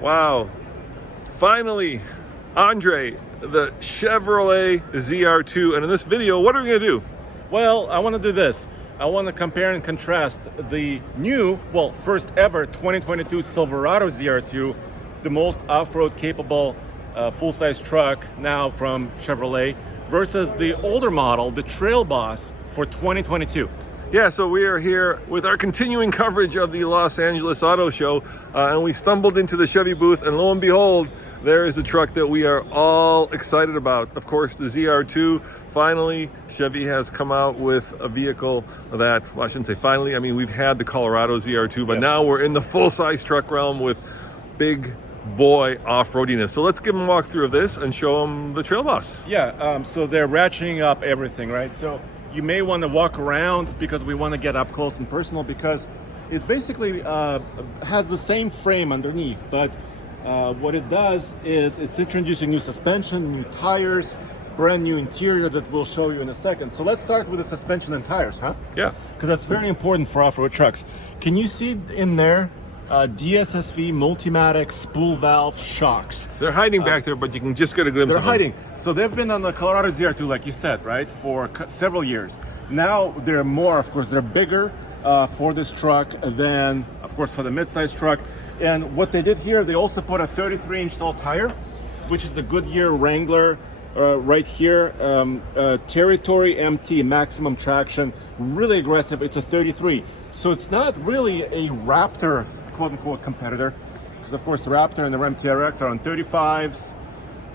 Wow. Finally, Andre, the Chevrolet ZR2. And in this video, what are we going to do? Well, I want to do this. I want to compare and contrast the new, first ever 2022 Silverado ZR2, the most off-road capable full-size truck now from Chevrolet, versus the older model, the Trail Boss for 2022. Yeah, so we are here with our continuing coverage of the Los Angeles Auto Show, and we stumbled into the Chevy booth, and lo and behold, there is a truck that we are all excited about. Of course, the ZR2. Finally, Chevy has come out with a vehicle that, well, I shouldn't say finally, I mean, we've had the Colorado ZR2, but now we're in the full-size truck realm with big boy off-roadiness. So let's give them a walkthrough of this and show them the Trail Boss. Yeah, so they're ratcheting up everything, right? So you may want to walk around because we want to get up close and personal, because it's basically has the same frame underneath, but what it does is it's introducing new suspension, new tires, brand new interior that we'll show you in a second. So let's start with the suspension and tires, huh? Yeah. Because that's very important for off-road trucks. Can you see in there DSSV Multimatic spool valve shocks? They're hiding back there, but you can just get a glimpse of them. They're hiding. So they've been on the Colorado ZR2, like you said, right, for several years. Now they're more, of course, they're bigger for this truck than, of course, for the midsize truck. And what they did here, they also put a 33-inch tall tire, which is the Goodyear Wrangler right here. Territory MT, maximum traction, really aggressive. It's a 33. So it's not really a Raptor, quote-unquote, competitor, because, of course, the Raptor and the Ram TRX are on 35s,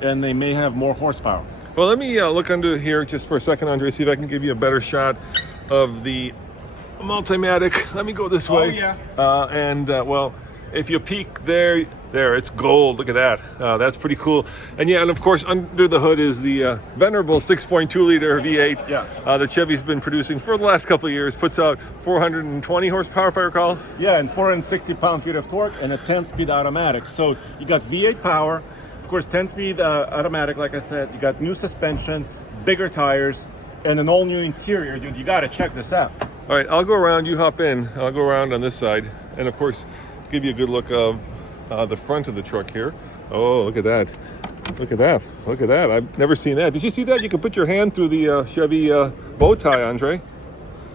and they may have more horsepower. Well, let me look under here just for a second, Andre, see if I can give you a better shot of the Multimatic. Let me go this way. Oh, yeah. Well, if you peek there, it's gold. Look at that. That's pretty cool. And yeah, and of course, under the hood is the venerable 6.2 liter V8 that Chevy's been producing for the last couple of years. Puts out 420 horsepower, if I recall. Yeah, and 460 pound-feet of torque, and a 10-speed automatic. So you got V8 power, of course, 10-speed automatic, like I said. You got new suspension, bigger tires, and an all-new interior. Dude, you got to check this out. All right, I'll go around. You hop in. I'll go around on this side, and of course, give you a good look of the front of the truck here. Oh, look at that. Look at that. Look at that. I've never seen that. Did you see that? You can put your hand through the Chevy bow tie, Andre.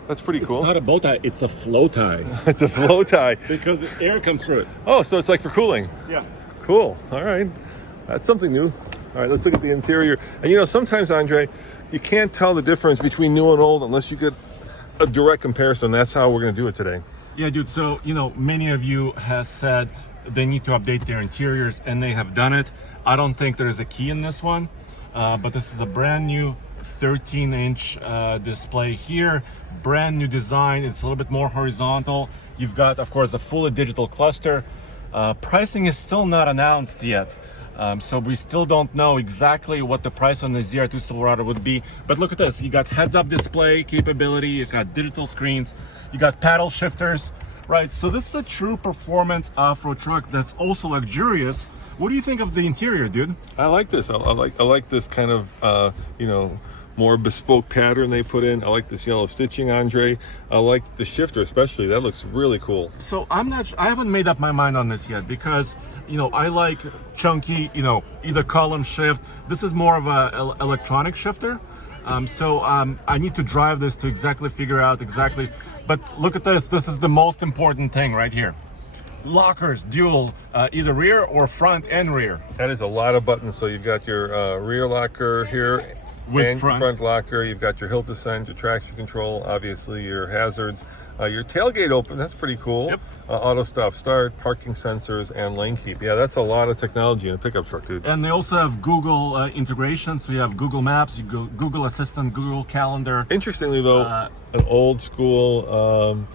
That's pretty cool. It's not a bow tie, it's a flow tie. It's a flow tie. Because air comes through it. Oh, so it's like for cooling. Yeah. Cool. All right. That's something new. All right, let's look at the interior. And you know, sometimes, Andre, you can't tell the difference between new and old unless you get a direct comparison. That's how we're going to do it today. Yeah, dude. So, you know, many of you have said they need to update their interiors, and they have done it. I don't think there's a key in this one, but this is a brand new 13-inch display here. Brand new design. It's a little bit more horizontal. You've got, of course, a fully digital cluster. Pricing is still not announced yet. So we still don't know exactly what the price on the ZR2 Silverado would be. But look at this. You got heads-up display capability. You've got digital screens. You got paddle shifters, right? So this is a true performance off-road truck that's also luxurious. What do you think of the interior, dude? I like this. I like this kind of more bespoke pattern they put in. I like this yellow stitching, Andre. I like the shifter especially. That looks really cool. So I haven't made up my mind on this yet, because I like chunky, either column shift. This is more of a electronic shifter. So I need to drive this to exactly figure out exactly. But look at this. This is the most important thing right here. Lockers, dual, either rear or front and rear. That is a lot of buttons. So you've got your rear locker here with front locker. You've got your hill descent, your traction control, obviously your hazards, your tailgate open. That's pretty cool. Yep. Auto stop start, parking sensors, and lane keep. Yeah, that's a lot of technology in a pickup truck, dude. And they also have Google integration. So you have Google Maps, you go Google Assistant, Google Calendar. Interestingly, though, an old school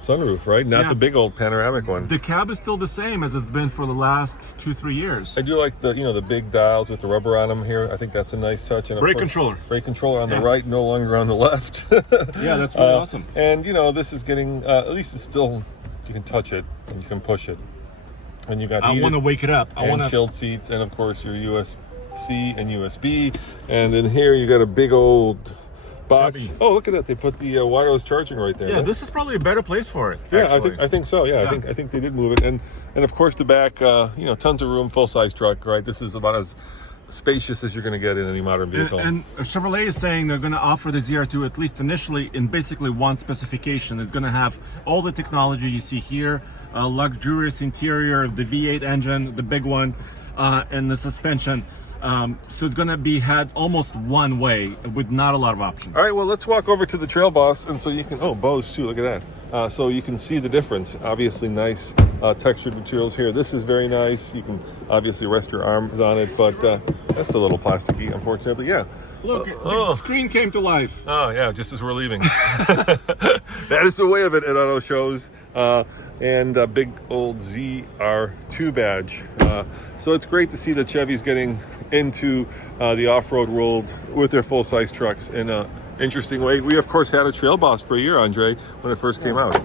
sunroof, right? Not the big old panoramic one. The cab is still the same as it's been for the last 2-3 years. I do like the big dials with the rubber on them here. I think that's a nice touch. And brake controller. Brake controller on the right, no longer on the left. Yeah, that's really awesome. And this is getting at least it's still, you can touch it and you can push it. And you got I want to wake it up. I want chilled seats, and of course your USB-C and USB. And in here you got a big old box. Chevy. Oh, look at that! They put the wireless charging right there. Yeah, right? this is probably a better place for it. Yeah, actually. I think so. Yeah, I think they did move it, and of course the back, tons of room, full size truck. Right, this is about as spacious as you're going to get in any modern vehicle. And Chevrolet is saying they're going to offer the ZR2 at least initially in basically one specification. It's going to have all the technology you see here, a luxurious interior, the V8 engine, the big one, and the suspension. So it's going to be had almost one way with not a lot of options. All right, well, let's walk over to the Trail Boss, and so you can, Bose too, look at that. So you can see the difference. Obviously nice textured materials here. This is very nice. You can obviously rest your arms on it, but that's a little plasticky, unfortunately. Yeah. Look, the screen came to life. Oh, yeah, just as we're leaving. That is the way of it at auto shows. And a big old ZR2 badge. So it's great to see that Chevy's getting into the off-road world with their full-size trucks in an interesting way. We, of course, had a Trail Boss for a year, Andre, when it first came out.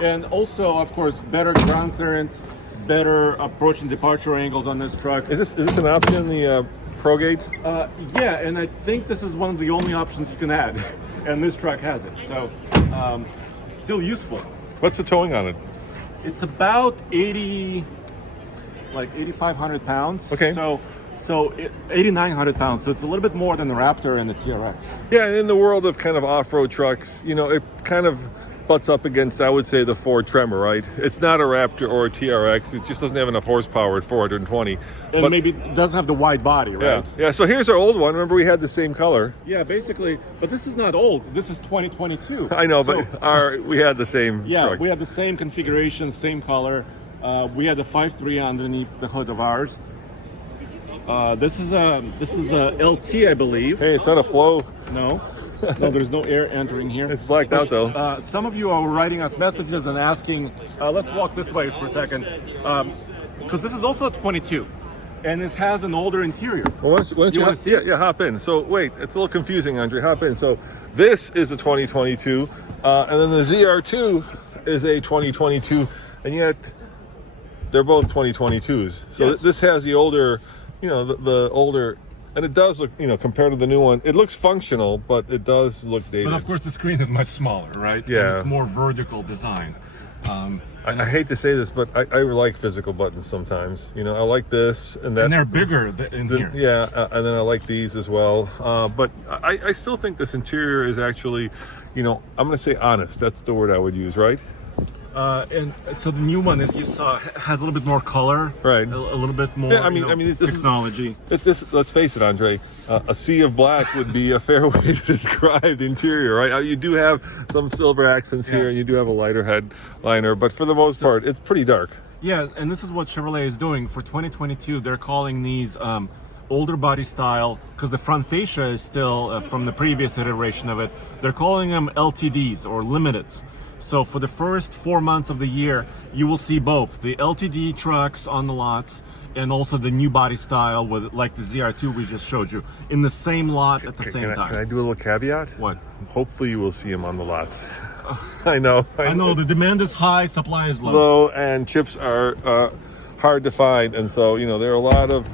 And also, of course, better ground clearance, better approach and departure angles on this truck. Is this an option in the ProGate? Yeah, and I think this is one of the only options you can add, and this truck has it. So, still useful. What's the towing on it? It's about 8,500 pounds. Okay. So 8,900 pounds. So it's a little bit more than the Raptor and the TRX. Yeah, in the world of kind of off-road trucks, it kind of butts up against, I would say, the Ford Tremor, right? It's not a Raptor or a TRX. It just doesn't have enough horsepower at 420. And maybe it doesn't have the wide body, right? Yeah. So here's our old one. Remember, we had the same color. Yeah, basically. But this is not old. This is 2022. I know, but we had the same truck. We had the same configuration, same color. We had the 5.3 underneath the hood of ours. This is a LT, I believe. Hey, it's not a flow. No, there's no air entering here. It's blacked out, though. Some of you are writing us messages and asking, let's walk this way for a second, because this is also a 22, and it has an older interior. Well, why don't you see it? Yeah, hop in. So wait, it's a little confusing, Andre. Hop in. So this is a 2022, and then the ZR2 is a 2022, and yet they're both 2022s. So Yes. this has the older, the older. And it does look, compared to the new one, it looks functional, but it does look dated. But of course, the screen is much smaller, right? Yeah. And it's more vertical design. I hate to say this, but I like physical buttons sometimes. I like this and that. And they're bigger in here. Yeah, and then I like these as well. But I still think this interior is actually, I'm going to say honest. That's the word I would use, right? And so the new one, as you saw, has a little bit more color, right? A little bit more. Yeah, I mean, this technology. Let's face it, Andre. A sea of black would be a fair way to describe the interior, right? You do have some silver accents here, and you do have a lighter headliner, but for the most part, it's pretty dark. Yeah, and this is what Chevrolet is doing for 2022. They're calling these older body style, because the front fascia is still from the previous iteration of it. They're calling them LTDs or limiteds. So for the first 4 months of the year, you will see both the LTD trucks on the lots and also the new body style with like the ZR2 we just showed you in the same lot at the same time. Can I do a little caveat? What? Hopefully you will see them on the lots. I know. The demand is high, supply is low, and chips are hard to find. And so, there are a lot of,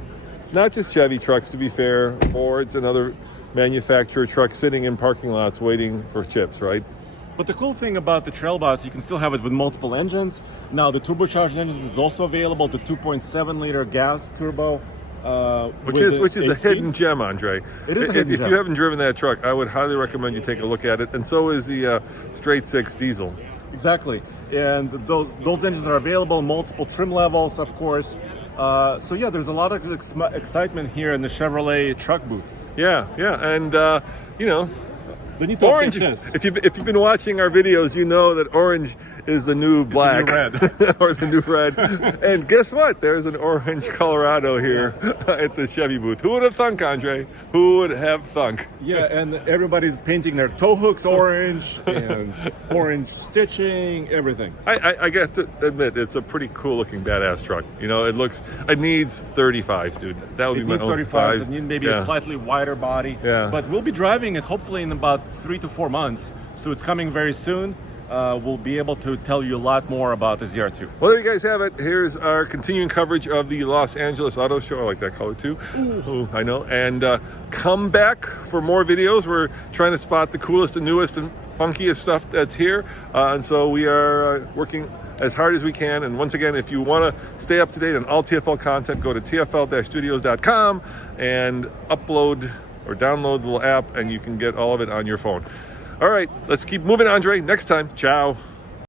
not just Chevy trucks, to be fair, Fords and other manufacturer trucks sitting in parking lots waiting for chips, right? But the cool thing about the Trail Boss, you can still have it with multiple engines. Now the turbocharged engine is also available, the 2.7 liter gas turbo. Which is a hidden gem, Andre. It is a hidden If gem. you haven't driven that truck, I would highly recommend you take a look at it. And so is the straight six diesel. Exactly. And those engines are available, multiple trim levels, of course. So yeah, there's a lot of excitement here in the Chevrolet truck booth. Yeah, and They need to orange. update this. If you've been watching our videos, you know that orange is the new black, the new red. or the new red. And guess what? There's an orange Colorado here at the Chevy booth. Who would have thunk, Andre? Who would have thunk? Yeah, and everybody's painting their tow hooks orange and orange stitching, everything. I have to admit, it's a pretty cool looking badass truck. It needs 35s, dude. That would be my own 35s. It needs maybe a slightly wider body. Yeah. But we'll be driving it hopefully in about 3 to 4 months. So it's coming very soon. we'll be able to tell you a lot more about the ZR2. Well, there you guys have it. Here's our continuing coverage of the Los Angeles Auto Show. I like that color too. Ooh, I know. And come back for more videos. We're trying to spot the coolest and newest and funkiest stuff that's here. And so we are working as hard as we can. And once again, if you want to stay up to date on all TFL content, go to tfl-studios.com and upload or download the little app, and you can get all of it on your phone. All right, let's keep moving, Andre. Next time, ciao.